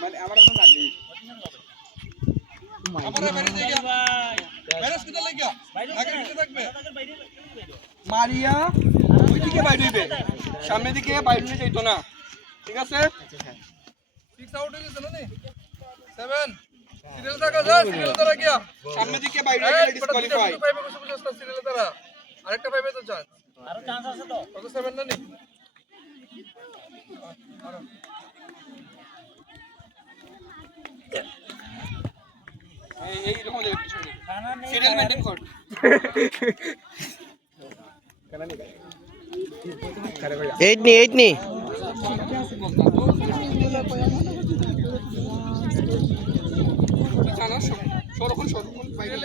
মানে আমার মনে লাগে মারিয়া ওইদিকে বাইরে হইবে, সামনের দিকে বাইরে নিয়ে যাইতো না, ঠিক আছে? 6 আউট হয়ে গেছে না নি 7 সিরিয়াল থাকা যা, সিরিয়াল ধরা গিয়া সামনের দিকে বাইরে গেলে ডিসকোয়ালিফাই। পাইবে কিছু বুঝছস সিরিয়াল ধরা, আরেকটা পাইবে তো চান্স, আরো চান্স আছে তো, কত 7 না নি? এই রকম যাবে পিছনে, সিরিয়াল মেইনটেইন কর। এইট নি জানা সরখন বাইরে